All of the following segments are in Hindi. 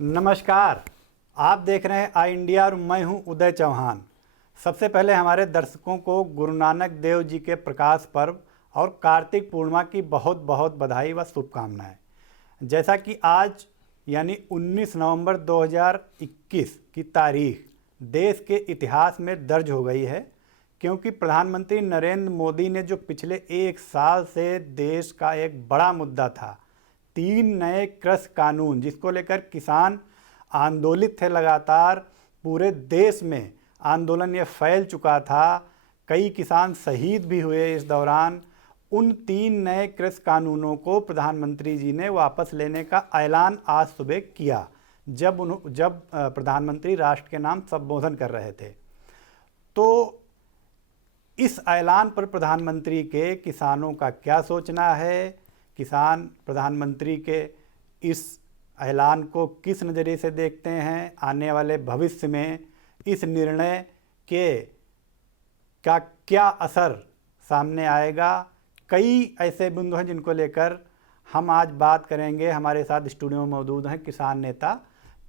नमस्कार। आप देख रहे हैं आई इंडिया और मैं हूं उदय चौहान। सबसे पहले हमारे दर्शकों को गुरु नानक देव जी के प्रकाश पर्व और कार्तिक पूर्णिमा की बहुत बहुत बधाई व शुभकामनाएं। जैसा कि आज यानी 19 नवंबर 2021 की तारीख देश के इतिहास में दर्ज हो गई है, क्योंकि प्रधानमंत्री नरेंद्र मोदी ने जो पिछले एक साल से देश का एक बड़ा मुद्दा था, 3 नए कृषि कानून, जिसको लेकर किसान आंदोलित थे। लगातार पूरे देश में आंदोलन ये फैल चुका था, कई किसान शहीद भी हुए इस दौरान। उन 3 नए कृषि कानूनों को प्रधानमंत्री जी ने वापस लेने का ऐलान आज सुबह किया, जब प्रधानमंत्री राष्ट्र के नाम संबोधन कर रहे थे। तो इस ऐलान पर प्रधानमंत्री के किसानों का क्या सोचना है, किसान प्रधानमंत्री के इस ऐलान को किस नज़रिए से देखते हैं, आने वाले भविष्य में इस निर्णय के का क्या असर सामने आएगा, कई ऐसे बिंदु हैं जिनको लेकर हम आज बात करेंगे। हमारे साथ स्टूडियो में मौजूद हैं किसान नेता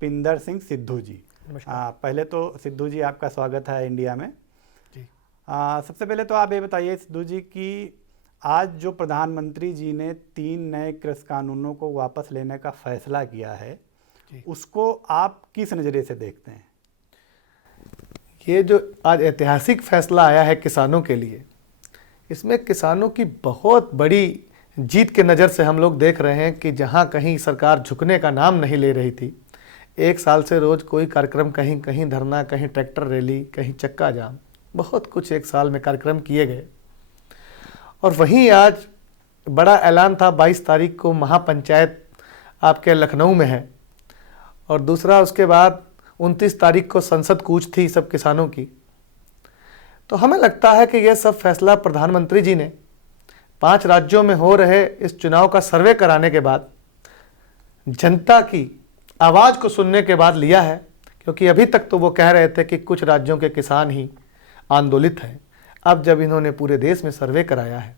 पिंदर सिंह सिद्धू जी। पहले तो सिद्धू जी आपका स्वागत है इंडिया में जी। सबसे पहले तो आप ये बताइए सिद्धू जी कि आज जो प्रधानमंत्री जी ने 3 नए कृषि कानूनों को वापस लेने का फैसला किया है, उसको आप किस नज़रिए से देखते हैं? ये जो आज ऐतिहासिक फैसला आया है किसानों के लिए, इसमें किसानों की बहुत बड़ी जीत के नज़र से हम लोग देख रहे हैं कि जहाँ कहीं सरकार झुकने का नाम नहीं ले रही थी, एक साल से रोज़ कोई कार्यक्रम, कहीं कहीं धरना, कहीं ट्रैक्टर रैली, कहीं चक्का जाम, बहुत कुछ एक साल में कार्यक्रम किए गए। और वहीं आज बड़ा ऐलान था, 22 तारीख को महापंचायत आपके लखनऊ में है, और दूसरा उसके बाद 29 तारीख को संसद कूच थी सब किसानों की। तो हमें लगता है कि यह सब फैसला प्रधानमंत्री जी ने 5 राज्यों में हो रहे इस चुनाव का सर्वे कराने के बाद, जनता की आवाज़ को सुनने के बाद लिया है। क्योंकि अभी तक तो वो कह रहे थे कि कुछ राज्यों के किसान ही आंदोलित हैं। अब जब इन्होंने पूरे देश में सर्वे कराया है,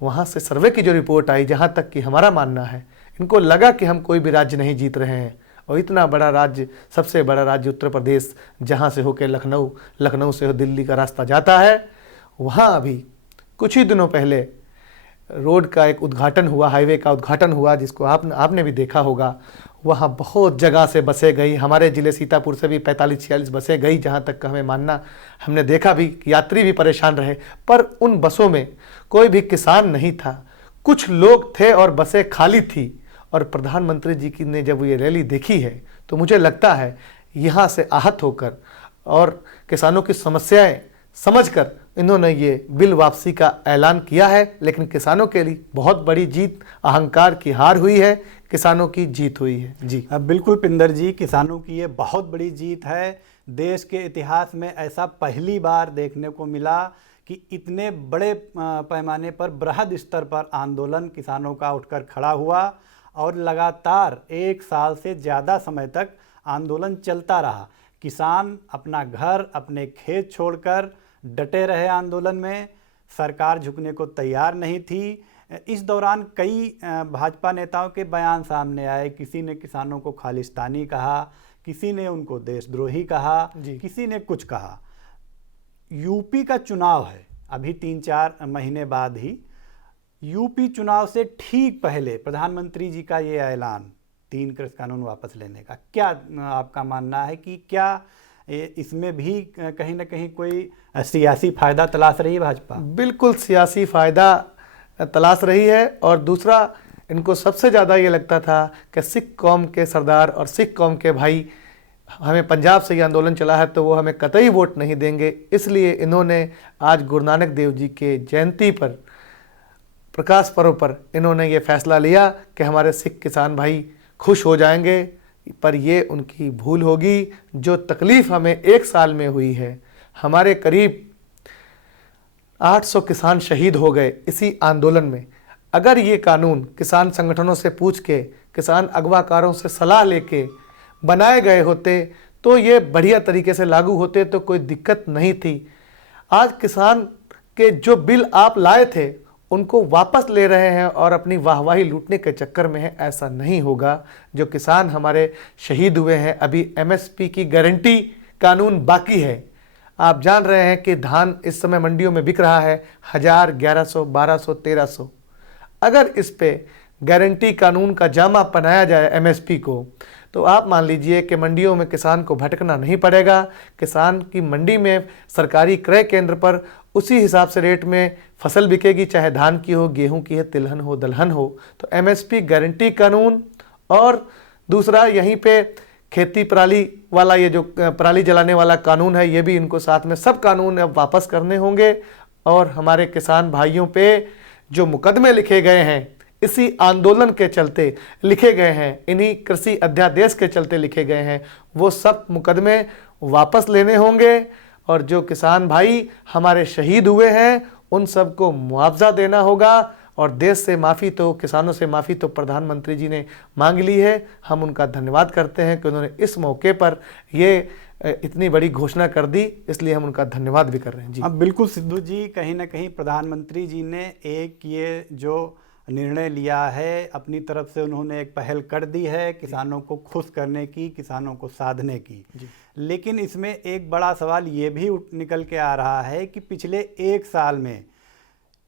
वहाँ से सर्वे की जो रिपोर्ट आई, जहाँ तक कि हमारा मानना है, इनको लगा कि हम कोई भी राज्य नहीं जीत रहे हैं। और इतना बड़ा राज्य, सबसे बड़ा राज्य उत्तर प्रदेश, जहाँ से होकर लखनऊ, लखनऊ से दिल्ली का रास्ता जाता है, वहाँ अभी कुछ ही दिनों पहले रोड का एक उद्घाटन हुआ, हाईवे का उद्घाटन हुआ, जिसको आपने भी देखा होगा। वहाँ बहुत जगह से बसें गई, हमारे ज़िले सीतापुर से भी 45-46 बसें गई, जहाँ तक का हमें मानना, हमने देखा भी, यात्री भी परेशान रहे। पर उन बसों में कोई भी किसान नहीं था, कुछ लोग थे और बसें खाली थी। और प्रधानमंत्री जी की ने जब ये रैली देखी है, तो मुझे लगता है यहाँ से आहत होकर और किसानों की समस्याएं समझकर इन्होंने ये बिल वापसी का ऐलान किया है। लेकिन किसानों के लिए बहुत बड़ी जीत, अहंकार की हार हुई है, किसानों की जीत हुई है जी। बिल्कुल पिंदर जी, किसानों की ये बहुत बड़ी जीत है। देश के इतिहास में ऐसा पहली बार देखने को मिला कि इतने बड़े पैमाने पर, बृहद स्तर पर आंदोलन किसानों का उठकर खड़ा हुआ और लगातार 1 साल से ज़्यादा समय तक आंदोलन चलता रहा। किसान अपना घर, अपने खेत छोड़कर डटे रहे आंदोलन में, सरकार झुकने को तैयार नहीं थी। इस दौरान कई भाजपा नेताओं के बयान सामने आए। किसी ने किसानों को खालिस्तानी कहा, किसी ने उनको देशद्रोही कहा, किसी ने कुछ कहा। यूपी का चुनाव है अभी 3-4 महीने बाद ही। यूपी चुनाव से ठीक पहले प्रधानमंत्री जी का ये ऐलान 3 कृषि कानून वापस लेने का, क्या आपका मानना है कि क्या इसमें भी कहीं ना कहीं कोई सियासी फ़ायदा तलाश रही है भाजपा? बिल्कुल सियासी फ़ायदा तलाश रही है। और दूसरा, इनको सबसे ज़्यादा ये लगता था कि सिख कौम के सरदार और सिख कौम के भाई, हमें पंजाब से ये आंदोलन चला है तो वो हमें कतई वोट नहीं देंगे। इसलिए इन्होंने आज गुरु नानक देव जी के जयंती पर, प्रकाश पर्व पर, इन्होंने ये फैसला लिया कि हमारे सिख किसान भाई खुश हो जाएंगे। पर ये उनकी भूल होगी। जो तकलीफ़ हमें 1 साल में हुई है, हमारे करीब 800 किसान शहीद हो गए इसी आंदोलन में। अगर ये कानून किसान संगठनों से पूछ के, किसान अगवाकारों से सलाह लेके बनाए गए होते तो ये बढ़िया तरीके से लागू होते, तो कोई दिक्कत नहीं थी। आज किसान के जो बिल आप लाए थे, उनको वापस ले रहे हैं और अपनी वाहवाही लूटने के चक्कर में है। ऐसा नहीं होगा। जो किसान हमारे शहीद हुए हैं, अभी एमएसपी की गारंटी कानून बाकी है। आप जान रहे हैं कि धान इस समय मंडियों में बिक रहा है 1000, 1100, 1200, 1300। अगर इस पे गारंटी कानून का जामा पहनाया जाए एमएसपी को, तो आप मान लीजिए कि मंडियों में किसान को भटकना नहीं पड़ेगा। किसान की मंडी में सरकारी क्रय केंद्र पर उसी हिसाब से रेट में फसल बिकेगी, चाहे धान की हो, गेहूं की है, तिलहन हो, दलहन हो। तो एमएसपी गारंटी कानून और दूसरा यहीं पे खेती पराली वाला, ये जो पराली जलाने वाला कानून है, ये भी इनको साथ में सब कानून अब वापस करने होंगे। और हमारे किसान भाइयों पे जो मुकदमे लिखे गए हैं, इसी आंदोलन के चलते लिखे गए हैं, इन्हीं कृषि अध्यादेश के चलते लिखे गए हैं, वो सब मुकदमे वापस लेने होंगे। और जो किसान भाई हमारे शहीद हुए हैं, उन सबको मुआवजा देना होगा। और देश से माफ़ी तो, किसानों से माफ़ी तो प्रधानमंत्री जी ने मांग ली है। हम उनका धन्यवाद करते हैं कि उन्होंने इस मौके पर ये इतनी बड़ी घोषणा कर दी, इसलिए हम उनका धन्यवाद भी कर रहे हैं जी। अब बिल्कुल सिद्धू जी, कहीं ना कहीं प्रधानमंत्री जी ने एक ये जो निर्णय लिया है, अपनी तरफ से उन्होंने एक पहल कर दी है किसानों को खुश करने की, किसानों को साधने की। लेकिन इसमें एक बड़ा सवाल ये भी निकल के आ रहा है कि पिछले 1 साल में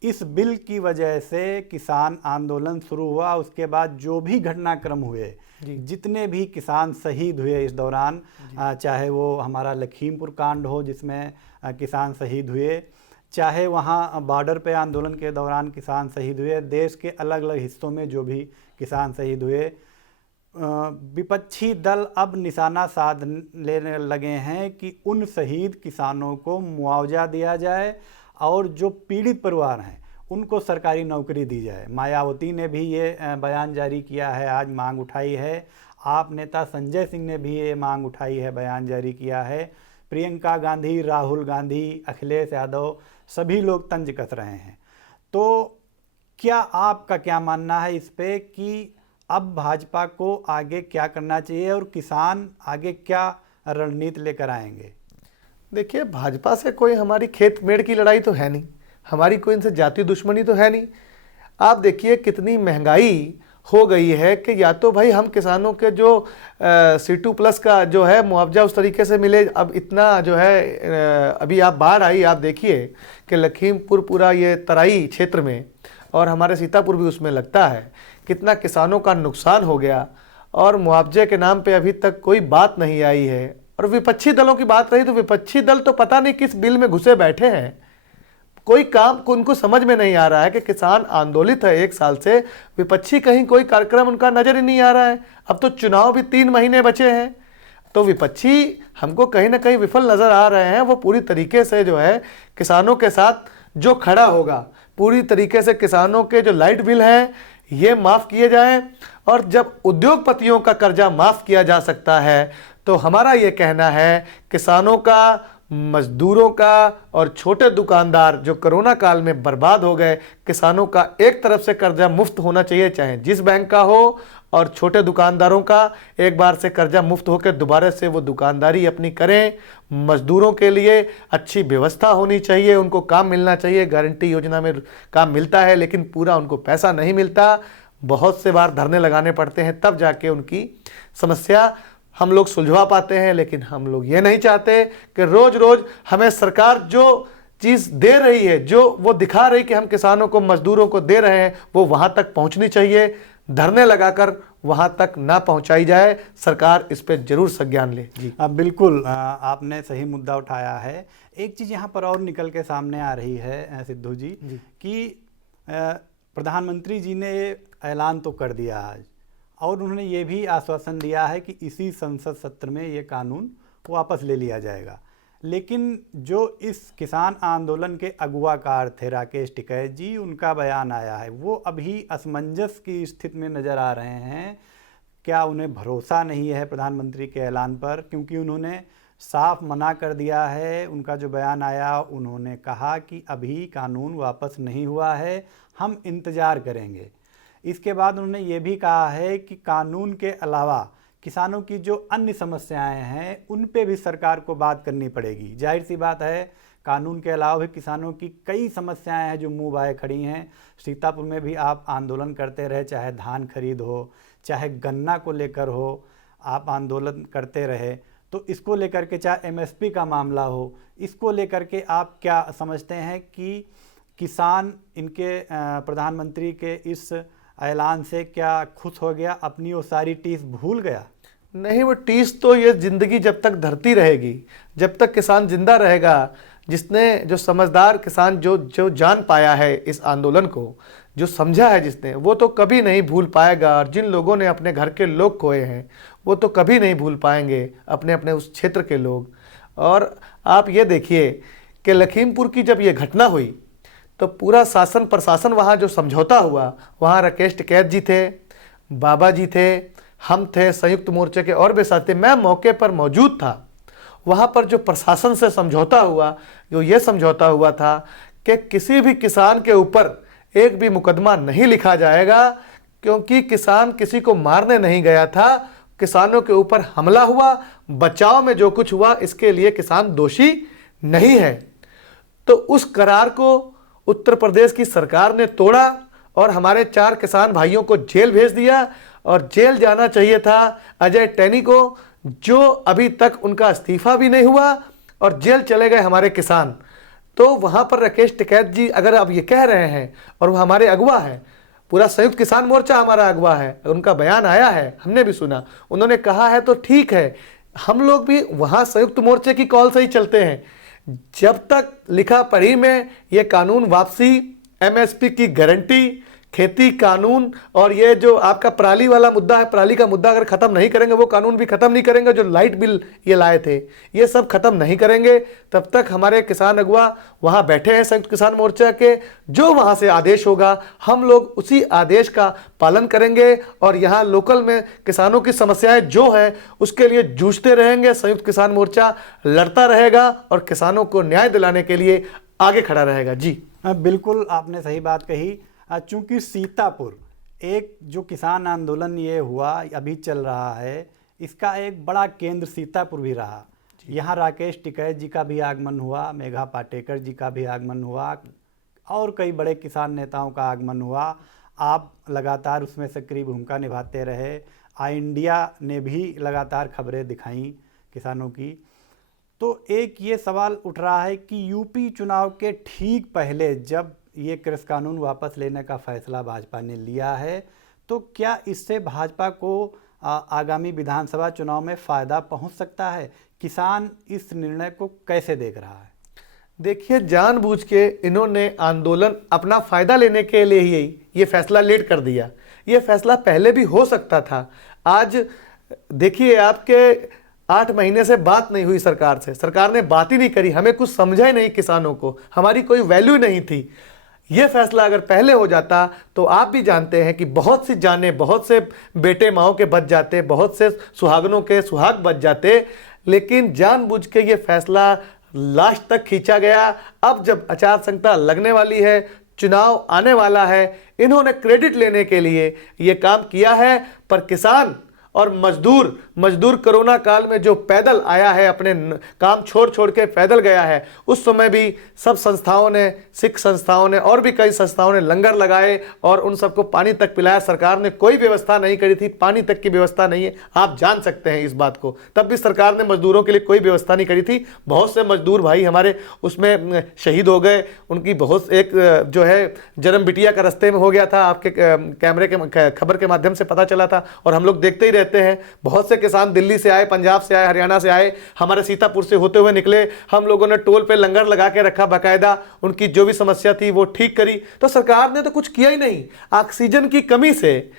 इस बिल की वजह से किसान आंदोलन शुरू हुआ, उसके बाद जो भी घटनाक्रम हुए, जितने भी किसान शहीद हुए इस दौरान, चाहे वो हमारा लखीमपुर कांड हो जिसमें किसान शहीद हुए, चाहे वहाँ बॉर्डर पे आंदोलन के दौरान किसान शहीद हुए, देश के अलग अलग हिस्सों में जो भी किसान शहीद हुए, विपक्षी दल अब निशाना साध लेने लगे हैं कि उन शहीद किसानों को मुआवजा दिया जाए और जो पीड़ित परिवार हैं उनको सरकारी नौकरी दी जाए। मायावती ने भी ये बयान जारी किया है, आज मांग उठाई है। आप नेता संजय सिंह ने भी ये मांग उठाई है, बयान जारी किया है। प्रियंका गांधी, राहुल गांधी, अखिलेश यादव, सभी लोग तंज कस रहे हैं। तो क्या आपका क्या मानना है इस पे कि अब भाजपा को आगे क्या करना चाहिए और किसान आगे क्या रणनीति लेकर आएंगे? देखिए, भाजपा से कोई हमारी खेत मेड़ की लड़ाई तो है नहीं, हमारी कोई इनसे जाति दुश्मनी तो है नहीं। आप देखिए कितनी महंगाई हो गई है कि या तो भाई हम किसानों के जो C2+ का जो है मुआवजा उस तरीके से मिले। अब इतना जो है अभी आप बाढ़ आई, आप देखिए कि लखीमपुर पूरा ये तराई क्षेत्र में और हमारे सीतापुर भी उसमें लगता है, कितना किसानों का नुकसान हो गया और मुआवजे के नाम पे अभी तक कोई बात नहीं आई है। और विपक्षी दलों की बात रही तो विपक्षी दल तो पता नहीं किस बिल में घुसे बैठे हैं, कोई काम को उनको समझ में नहीं आ रहा है कि किसान आंदोलित है 1 साल से, विपक्षी कहीं कोई कार्यक्रम उनका नजर ही नहीं आ रहा है। अब तो चुनाव भी 3 महीने बचे हैं, तो विपक्षी हमको कहीं ना कहीं विफल नजर आ रहे हैं। वो पूरी तरीके से जो है किसानों के साथ जो खड़ा होगा, पूरी तरीके से किसानों के जो लाइट बिल हैं ये माफ़ किए जाएं। और जब उद्योगपतियों का कर्जा माफ़ किया जा सकता है, तो हमारा ये कहना है किसानों का, मजदूरों का और छोटे दुकानदार जो कोरोना काल में बर्बाद हो गए, किसानों का एक तरफ से कर्जा मुफ्त होना चाहिए, चाहे जिस बैंक का हो। और छोटे दुकानदारों का एक बार से कर्जा मुफ्त होकर दोबारा से वो दुकानदारी अपनी करें। मजदूरों के लिए अच्छी व्यवस्था होनी चाहिए, उनको काम मिलना चाहिए। गारंटी योजना में काम मिलता है लेकिन पूरा उनको पैसा नहीं मिलता, बहुत से बार धरने लगाने पड़ते हैं, तब जाके उनकी समस्या हम लोग सुलझवा पाते हैं। लेकिन हम लोग ये नहीं चाहते कि रोज रोज हमें सरकार जो चीज़ दे रही है, जो वो दिखा रही कि हम किसानों को, मजदूरों को दे रहे हैं, वो वहाँ तक पहुँचनी चाहिए। धरने लगाकर वहाँ तक ना पहुँचाई जाए। सरकार इस पर जरूर संज्ञान ले जी। बिल्कुल, आपने सही मुद्दा उठाया है। एक चीज़ यहाँ पर और निकल के सामने आ रही है सिद्धू जी कि प्रधानमंत्री जी ने ऐलान तो कर दिया आज, और उन्होंने ये भी आश्वासन दिया है कि इसी संसद सत्र में ये कानून वापस ले लिया जाएगा। लेकिन जो इस किसान आंदोलन के अगुवाकार थे राकेश टिकैत जी, उनका बयान आया है, वो अभी असमंजस की स्थिति में नज़र आ रहे हैं। क्या उन्हें भरोसा नहीं है प्रधानमंत्री के ऐलान पर? क्योंकि उन्होंने साफ मना कर दिया है। उनका जो बयान आया, उन्होंने कहा कि अभी कानून वापस नहीं हुआ है, हम इंतज़ार करेंगे। इसके बाद उन्होंने ये भी कहा है कि कानून के अलावा किसानों की जो अन्य समस्याएं हैं उन पे भी सरकार को बात करनी पड़ेगी। जाहिर सी बात है, कानून के अलावा भी किसानों की कई समस्याएं हैं जो मुंह बाए खड़ी हैं। सीतापुर में भी आप आंदोलन करते रहे, चाहे धान खरीद हो, चाहे गन्ना को लेकर हो, आप आंदोलन करते रहे। तो इसको लेकर के, चाहे एमएसपी का मामला हो, इसको लेकर के आप क्या समझते हैं कि किसान इनके प्रधानमंत्री के इस ऐलान से क्या खुश हो गया, अपनी वो सारी टीस भूल गया? नहीं, वो टीस तो ये जिंदगी जब तक धरती रहेगी, जब तक किसान जिंदा रहेगा, जो समझदार किसान जो जान पाया है इस आंदोलन को, जो समझा है जिसने, वो तो कभी नहीं भूल पाएगा। और जिन लोगों ने अपने घर के लोग खोए हैं वो तो कभी नहीं भूल पाएंगे, अपने अपने उस क्षेत्र के लोग। और आप ये देखिए कि लखीमपुर की जब ये घटना हुई तो पूरा शासन प्रशासन वहाँ जो समझौता हुआ, वहाँ राकेश टिकैत जी थे, बाबा जी थे, हम थे, संयुक्त मोर्चे के और भी साथी, मैं मौके पर मौजूद था। वहाँ पर जो प्रशासन से समझौता हुआ, जो ये समझौता हुआ था कि किसी भी किसान के ऊपर एक भी मुकदमा नहीं लिखा जाएगा, क्योंकि किसान किसी को मारने नहीं गया था, किसानों के ऊपर हमला हुआ, बचाव में जो कुछ हुआ इसके लिए किसान दोषी नहीं है। तो उस करार को उत्तर प्रदेश की सरकार ने तोड़ा और हमारे 4 किसान भाइयों को जेल भेज दिया। और जेल जाना चाहिए था अजय टैनी को, जो अभी तक उनका इस्तीफा भी नहीं हुआ, और जेल चले गए हमारे किसान। तो वहाँ पर राकेश टिकैत जी अगर आप ये कह रहे हैं, और वो हमारे अगवा है, पूरा संयुक्त किसान मोर्चा हमारा अगवा है, उनका बयान आया है, हमने भी सुना, उन्होंने कहा है तो ठीक है, हम लोग भी वहाँ संयुक्त मोर्चे की कॉल से ही चलते हैं। जब तक लिखा पढ़ी में ये कानून वापसी, एमएसपी की गारंटी, खेती कानून, और ये जो आपका पराली वाला मुद्दा है, पराली का मुद्दा अगर खत्म नहीं करेंगे, वो कानून भी खत्म नहीं करेंगे, जो लाइट बिल ये लाए थे, ये सब खत्म नहीं करेंगे, तब तक हमारे किसान अगुआ वहाँ बैठे हैं संयुक्त किसान मोर्चा के। जो वहाँ से आदेश होगा हम लोग उसी आदेश का पालन करेंगे, और यहाँ लोकल में किसानों की समस्याएं जो है उसके लिए जूझते रहेंगे। संयुक्त किसान मोर्चा लड़ता रहेगा और किसानों को न्याय दिलाने के लिए आगे खड़ा रहेगा। जी बिल्कुल, आपने सही बात कही। चूंकि सीतापुर एक जो किसान आंदोलन ये हुआ अभी चल रहा है, इसका एक बड़ा केंद्र सीतापुर भी रहा। यहाँ राकेश टिकैत जी का भी आगमन हुआ, मेघा पाटेकर जी का भी आगमन हुआ, और कई बड़े किसान नेताओं का आगमन हुआ। आप लगातार उसमें सक्रिय भूमिका निभाते रहे। आई इंडिया ने भी लगातार खबरें दिखाई किसानों की। तो एक ये सवाल उठ रहा है कि यूपी चुनाव के ठीक पहले जब ये कृषि कानून वापस लेने का फैसला भाजपा ने लिया है, तो क्या इससे भाजपा को आगामी विधानसभा चुनाव में फ़ायदा पहुंच सकता है? किसान इस निर्णय को कैसे देख रहा है? देखिए, जानबूझ के इन्होंने आंदोलन अपना फ़ायदा लेने के लिए ही ये फैसला लेट कर दिया। ये फैसला पहले भी हो सकता था। आज देखिए, आपके 8 महीने से बात नहीं हुई सरकार से, सरकार ने बात ही नहीं करी, हमें कुछ समझा ही नहीं, किसानों को हमारी कोई वैल्यू नहीं थी। ये फैसला अगर पहले हो जाता तो आप भी जानते हैं कि बहुत सी जानें, बहुत से बेटे माओ के बच जाते, बहुत से सुहागनों के सुहाग बच जाते। लेकिन जानबूझ के ये फैसला लास्ट तक खींचा गया। अब जब आचार संहिता लगने वाली है, चुनाव आने वाला है, इन्होंने क्रेडिट लेने के लिए ये काम किया है। पर किसान और मजदूर कोरोना काल में जो पैदल आया है, अपने काम छोड़ के पैदल गया है, उस समय भी सब संस्थाओं ने, सिख संस्थाओं ने और भी कई संस्थाओं ने लंगर लगाए और उन सबको पानी तक पिलाया। सरकार ने कोई व्यवस्था नहीं करी थी, पानी तक की व्यवस्था नहीं है, आप जान सकते हैं इस बात को। तब भी सरकार ने मजदूरों के लिए कोई व्यवस्था नहीं करी थी। बहुत से मजदूर भाई हमारे उसमें शहीद हो गए, उनकी बहुत एक जो है जन्म बिटिया का रास्ते में हो गया था, आपके कैमरे के खबर के माध्यम से पता चला था और हम लोग देखते ही रहते हैं। बहुत से किसान दिल्ली से आए, पंजाब से आए, हरियाणा से आए, हमारे सीतापुर से होते हुए निकले। हम लोगों ने टोल पे लंगर लगा के रखा, बाकायदा उनकी जो भी समस्या थी वो ठीक करी। तो सरकार ने तो कुछ किया ही नहीं। ऑक्सीजन की कमी से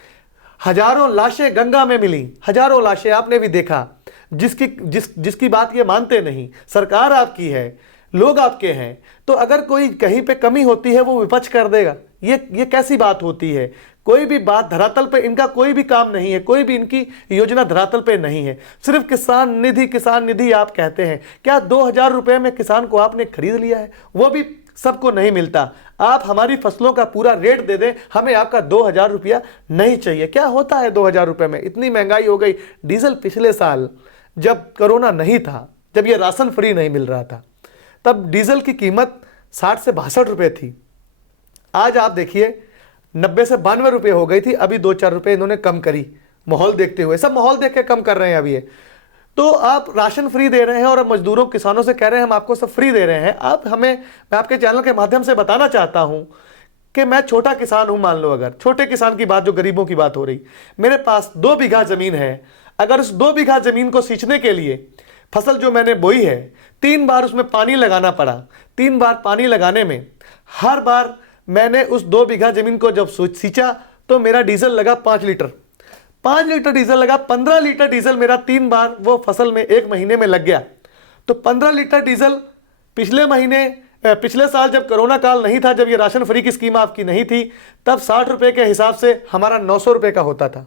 हजारों लाशें गंगा में मिली, हजारों लाशें आपने भी देखा। जिसकी बात ये मानते नहीं। सरकार आपकी है, लोग आपके हैं, तो अगर कोई कहीं पे कमी होती है वो विपक्ष कर देगा। ये कैसी बात होती है? कोई भी बात धरातल पे इनका कोई भी काम नहीं है, कोई भी इनकी योजना धरातल पे नहीं है। सिर्फ किसान निधि आप कहते हैं। क्या 2000 रुपए में किसान को आपने खरीद लिया है? वो भी सबको नहीं मिलता। आप हमारी फसलों का पूरा रेट दे दें, हमें आपका 2000 रुपया नहीं चाहिए। क्या होता है 2000 रुपये में? इतनी महंगाई हो गई। डीजल पिछले साल जब कोरोना नहीं था, जब ये राशन फ्री नहीं मिल रहा था, तब डीजल की कीमत 60 से 62 रुपये थी। आज आप देखिए 90 से 92 रुपये हो गई थी। अभी 2-4 रुपये इन्होंने कम करी, माहौल देखते हुए, सब माहौल देख के कम कर रहे हैं अभी ये। तो आप राशन फ्री दे रहे हैं और अब मजदूरों किसानों से कह रहे हैं हम आपको सब फ्री दे रहे हैं। आप मैं आपके चैनल के माध्यम से बताना चाहता हूं कि मैं छोटा किसान हूं, मान लो अगर छोटे किसान की बात, जो गरीबों की बात हो रही, मेरे पास 2 बीघा जमीन है। अगर उस 2 बीघा जमीन को सींचने के लिए फसल जो मैंने बोई है 3 बार उसमें पानी लगाना पड़ा। 3 बार पानी लगाने में हर बार मैंने उस 2 बीघा जमीन को जब सींचा तो मेरा डीजल लगा 5 लीटर। 5 लीटर डीजल लगा, 15 लीटर डीजल मेरा 3 बार वो फसल में 1 महीने में लग गया। तो 15 लीटर डीजल पिछले साल जब कोरोना काल नहीं था, जब ये राशन फ्री की स्कीम आपकी नहीं थी, तब 60 रुपए के हिसाब से हमारा 900 रुपए का होता था।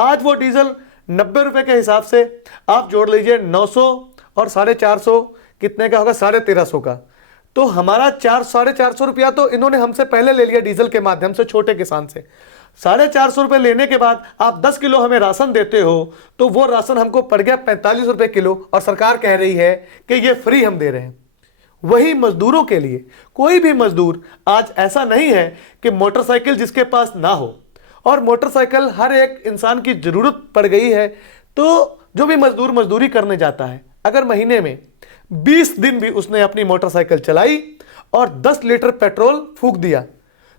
आज वो डीजल 90 रुपए के हिसाब से आप जोड़ लीजिए 900 और 450 कितने का होगा, 1350 का। तो हमारा 400-450 रुपया तो इन्होंने हमसे पहले ले लिया डीजल के माध्यम से, छोटे किसान से। 450 रुपये लेने के बाद आप 10 किलो हमें राशन देते हो, तो वो राशन हमको पड़ गया 45 रुपये किलो, और सरकार कह रही है कि ये फ्री हम दे रहे हैं। वही मजदूरों के लिए, कोई भी मजदूर, आज ऐसा नहीं है कि मोटरसाइकिल जिसके पास ना हो, और मोटरसाइकिल हर एक इंसान की जरूरत पड़ गई है। तो जो भी मजदूर मजदूरी करने जाता है, अगर महीने में 20 दिन भी उसने अपनी मोटरसाइकिल चलाई और 10 लीटर पेट्रोल फूंक दिया,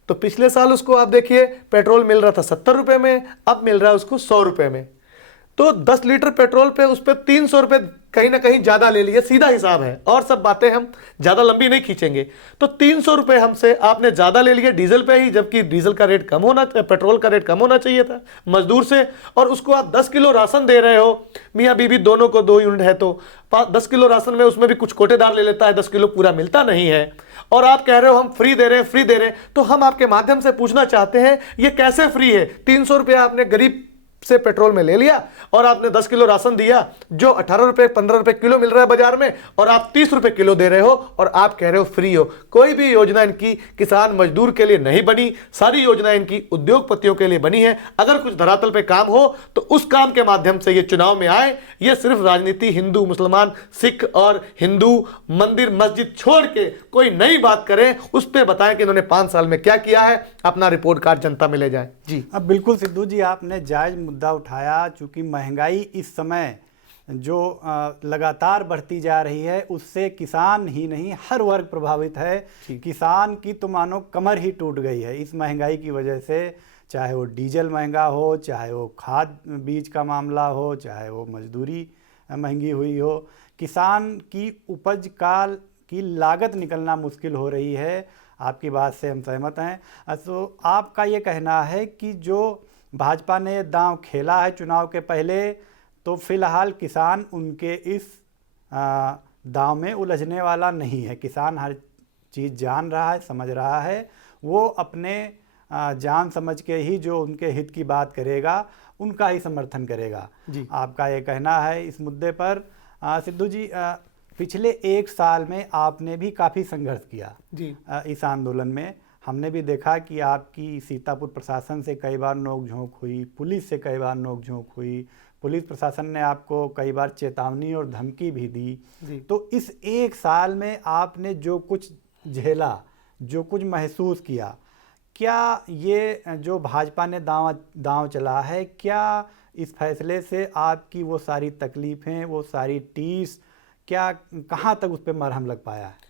तो पिछले साल उसको आप देखिए पेट्रोल मिल रहा था 70 रुपए में, अब मिल रहा है उसको 100 रुपए में। तो 10 लीटर पेट्रोल पे उस पर 300 रुपए कहीं ना कहीं ज्यादा ले लिए, सीधा हिसाब है, और सब बातें हम ज्यादा लंबी नहीं खींचेंगे। तो 300 रुपए हमसे आपने ज्यादा ले लिए डीजल पे ही, जबकि डीजल का रेट कम होना, पेट्रोल का रेट कम होना चाहिए था मजदूर से। और उसको आप 10 किलो राशन दे रहे हो, मियाँ बीवी दोनों को 2 यूनिट है, तो 10 किलो राशन में उसमें भी कुछ कोटेदार ले लेता है, 10 किलो पूरा मिलता नहीं है। और आप कह रहे हो हम फ्री दे रहे हैं, फ्री दे रहे हैं। तो हम आपके माध्यम से पूछना चाहते हैं ये कैसे फ्री है? 300 रुपया आपने गरीब से पेट्रोल में ले लिया और आपने 10 किलो राशन दिया जो 18 रुपए 15 रुपए किलो मिल रहा है बाजार में, और आप 30 रुपए किलो दे रहे हो और आप कह रहे हो फ्री हो। कोई भी योजना इनकी किसान मजदूर के लिए नहीं बनी, सारी योजना इनकी उद्योगपतियों के लिए बनी है। अगर कुछ धरातल पे काम हो तो उस काम के माध्यम से ये चुनाव में आए। ये सिर्फ राजनीति हिंदू मुसलमान सिख और हिंदू मंदिर मस्जिद छोड़ के कोई नई बात करें, उस पर बताएं कि इन्होंने 5 साल में क्या किया है। अपना रिपोर्ट कार्ड जनता में ले जाए। जी अब बिल्कुल सिद्धू जी, आपने जायज़ मुद्दा उठाया। चूँकि महंगाई इस समय जो लगातार बढ़ती जा रही है, उससे किसान ही नहीं हर वर्ग प्रभावित है। किसान की तो मानो कमर ही टूट गई है इस महंगाई की वजह से। चाहे वो डीजल महंगा हो, चाहे वो खाद बीज का मामला हो, चाहे वो मजदूरी महंगी हुई हो, किसान की उपज काल की लागत निकलना मुश्किल हो रही है। आपकी बात से हम सहमत हैं। तो आपका ये कहना है कि जो भाजपा ने दांव खेला है चुनाव के पहले, तो फिलहाल किसान उनके इस दांव में उलझने वाला नहीं है। किसान हर चीज़ जान रहा है, समझ रहा है, वो अपने जान समझ के ही जो उनके हित की बात करेगा उनका ही समर्थन करेगा। जी आपका ये कहना है इस मुद्दे पर। सिद्धू जी, पिछले 1 साल में आपने भी काफ़ी संघर्ष किया जी इस आंदोलन में। हमने भी देखा कि आपकी सीतापुर प्रशासन से कई बार नोकझोंक हुई, पुलिस से कई बार नोकझोंक हुई, पुलिस प्रशासन ने आपको कई बार चेतावनी और धमकी भी दी। तो इस 1 साल में आपने जो कुछ झेला, जो कुछ महसूस किया, क्या ये जो भाजपा ने दांव चला है, क्या इस फैसले से आपकी वो सारी तकलीफ़ें, वो सारी टीस, क्या कहाँ तक उस पर मरहम लग पाया है?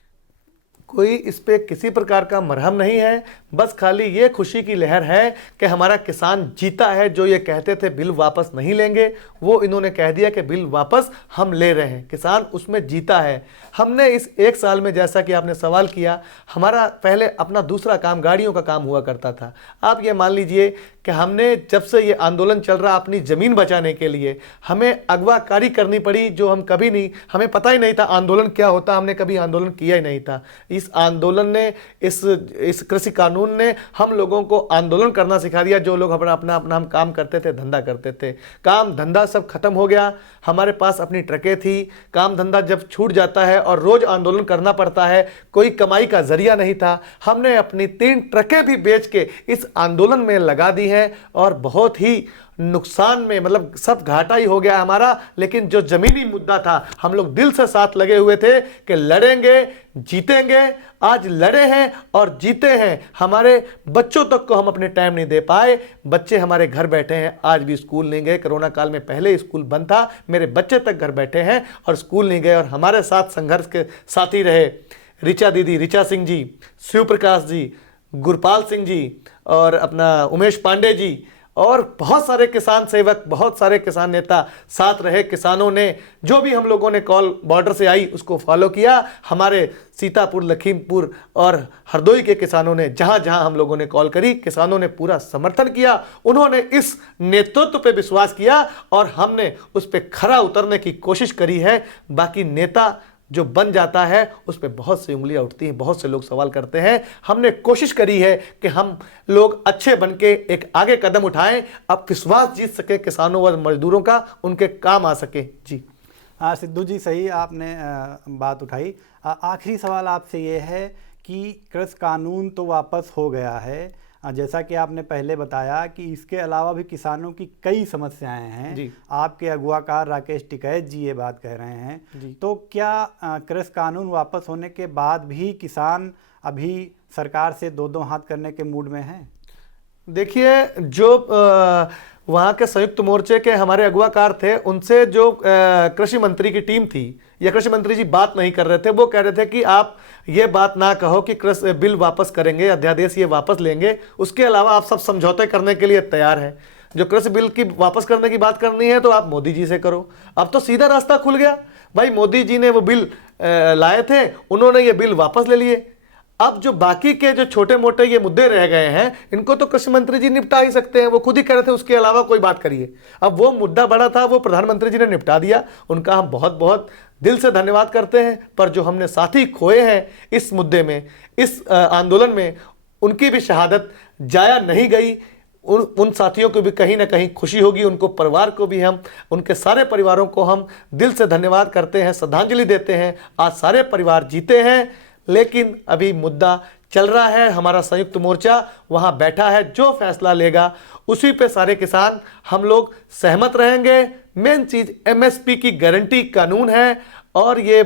कोई इस पे किसी प्रकार का मरहम नहीं है। बस खाली ये खुशी की लहर है कि हमारा किसान जीता है। जो ये कहते थे बिल वापस नहीं लेंगे, वो इन्होंने कह दिया कि बिल वापस हम ले रहे हैं। किसान उसमें जीता है। हमने इस 1 साल में, जैसा कि आपने सवाल किया, हमारा पहले अपना दूसरा काम गाड़ियों का काम हुआ करता था। आप ये मान लीजिए कि हमने जब से ये आंदोलन चल रहा, अपनी ज़मीन बचाने के लिए हमें अगवाकारी करनी पड़ी, जो हम कभी नहीं, हमें पता ही नहीं था आंदोलन क्या होता, हमने कभी आंदोलन किया ही नहीं था। इस आंदोलन ने, इस कृषि कानून ने हम लोगों को आंदोलन करना सिखा दिया। जो लोग अपना हम काम करते थे, धंधा करते थे, काम धंधा सब खत्म हो गया। हमारे पास अपनी ट्रकें थी। काम धंधा जब छूट जाता है और रोज आंदोलन करना पड़ता है, कोई कमाई का जरिया नहीं था। हमने अपनी 3 ट्रकें भी बेच के इस आंदोलन में लगा दी हैं। है और बहुत ही नुकसान में, मतलब सब घाटा ही हो गया हमारा। लेकिन जो जमीनी मुद्दा था, हम लोग दिल से साथ लगे हुए थे कि लड़ेंगे, जीतेंगे। आज लड़े हैं और जीते हैं। हमारे बच्चों तक को हम अपने टाइम नहीं दे पाए। बच्चे हमारे घर बैठे हैं, आज भी स्कूल नहीं गए। कोरोना काल में पहले स्कूल बंद था, मेरे बच्चे तक घर बैठे हैं और स्कूल नहीं गए। और हमारे साथ संघर्ष के साथी रहे ऋचा दीदी, ऋचा सिंह जी, शिव प्रकाश जी, गुरपाल सिंह जी और अपना उमेश पांडे जी और बहुत सारे किसान सेवक, बहुत सारे किसान नेता साथ रहे। किसानों ने जो भी हम लोगों ने कॉल बॉर्डर से आई उसको फॉलो किया। हमारे सीतापुर, लखीमपुर और हरदोई के किसानों ने जहां जहां हम लोगों ने कॉल करी, किसानों ने पूरा समर्थन किया। उन्होंने इस नेतृत्व पे विश्वास किया और हमने उस पर खरा उतरने की कोशिश करी है। बाकी नेता जो बन जाता है उस पर बहुत सी उंगलियां उठती हैं, बहुत से लोग सवाल करते हैं। हमने कोशिश करी है कि हम लोग अच्छे बन के एक आगे कदम उठाएं, अब विश्वास जीत सके किसानों व मजदूरों का, उनके काम आ सके। जी सिद्धू जी, सही आपने बात उठाई। आखिरी सवाल आपसे ये है कि कृषि कानून तो वापस हो गया है, जैसा कि आपने पहले बताया कि इसके अलावा भी किसानों की कई समस्याएं हैं। जी। आपके अगुवाकार राकेश टिकैत जी ये बात कह रहे हैं। जी। तो क्या कृषि कानून वापस होने के बाद भी किसान अभी सरकार से दो दो हाथ करने के मूड में हैं? देखिए, जो वहाँ के संयुक्त मोर्चे के हमारे अगुवाकार थे, उनसे जो कृषि मंत्री की टीम थी या कृषि मंत्री जी बात नहीं कर रहे थे। वो कह रहे थे कि आप ये बात ना कहो कि कृषि बिल वापस करेंगे, अध्यादेश ये वापस लेंगे, उसके अलावा आप सब समझौते करने के लिए तैयार हैं। जो कृषि बिल की वापस करने की बात करनी है तो आप मोदी जी से करो। अब तो सीधा रास्ता खुल गया भाई, मोदी जी ने वो बिल लाए थे, उन्होंने ये बिल वापस ले लिए। अब जो बाकी के जो छोटे मोटे ये मुद्दे रह गए हैं, इनको तो कृषि मंत्री जी निपटा ही सकते हैं। वो खुद ही कह रहे थे उसके अलावा कोई बात करिए। अब वो मुद्दा बड़ा था, वो प्रधानमंत्री जी ने निपटा दिया, उनका हम बहुत बहुत दिल से धन्यवाद करते हैं। पर जो हमने साथी खोए हैं इस मुद्दे में, इस आंदोलन में, उनकी भी शहादत जाया नहीं गई। उन साथियों को भी कहीं ना कहीं खुशी होगी, उनको परिवार को भी, हम उनके सारे परिवारों को हम दिल से धन्यवाद करते हैं, श्रद्धांजलि देते हैं। आज सारे परिवार जीते हैं, लेकिन अभी मुद्दा चल रहा है। हमारा संयुक्त मोर्चा वहां बैठा है, जो फैसला लेगा उसी पे सारे किसान हम लोग सहमत रहेंगे। मेन चीज एमएसपी की गारंटी कानून है, और ये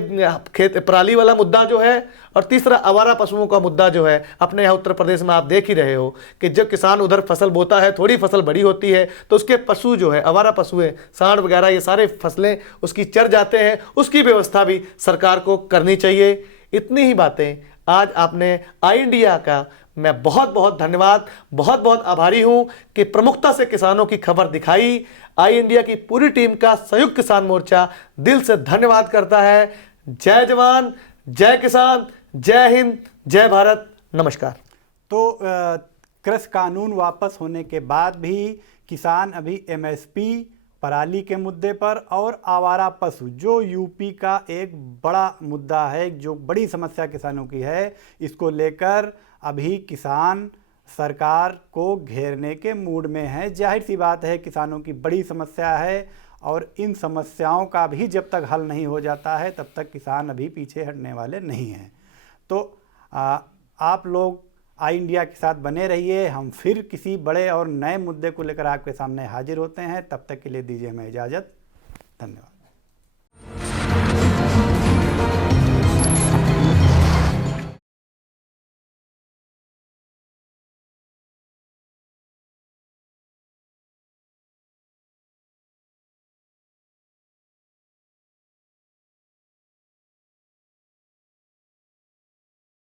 खेत पराली वाला मुद्दा जो है, और तीसरा आवारा पशुओं का मुद्दा जो है। अपने यहाँ उत्तर प्रदेश में आप देख ही रहे हो कि जब किसान उधर फसल बोता है, थोड़ी फसल बड़ी होती है तो उसके पशु जो है, आवारा पशु है, सांड वगैरह, ये सारे फसलें उसकी चर जाते हैं। उसकी व्यवस्था भी सरकार को करनी चाहिए। इतनी ही बातें आज आपने आई इंडिया का, मैं बहुत बहुत धन्यवाद, बहुत बहुत आभारी हूं कि प्रमुखता से किसानों की खबर दिखाई। आई इंडिया की पूरी टीम का संयुक्त किसान मोर्चा दिल से धन्यवाद करता है। जय जवान, जय किसान, जय हिंद, जय भारत, नमस्कार। तो कृषि कानून वापस होने के बाद भी किसान अभी एमएसपी, पराली के मुद्दे पर और आवारा पशु, जो यूपी का एक बड़ा मुद्दा है, जो बड़ी समस्या किसानों की है, इसको लेकर अभी किसान सरकार को घेरने के मूड में है। जाहिर सी बात है, किसानों की बड़ी समस्या है और इन समस्याओं का भी जब तक हल नहीं हो जाता है तब तक किसान अभी पीछे हटने वाले नहीं हैं। तो आप लोग आई इंडिया के साथ बने रहिए। हम फिर किसी बड़े और नए मुद्दे को लेकर आपके सामने हाजिर होते हैं। तब तक के लिए दीजिए हमें इजाज़त। धन्यवाद।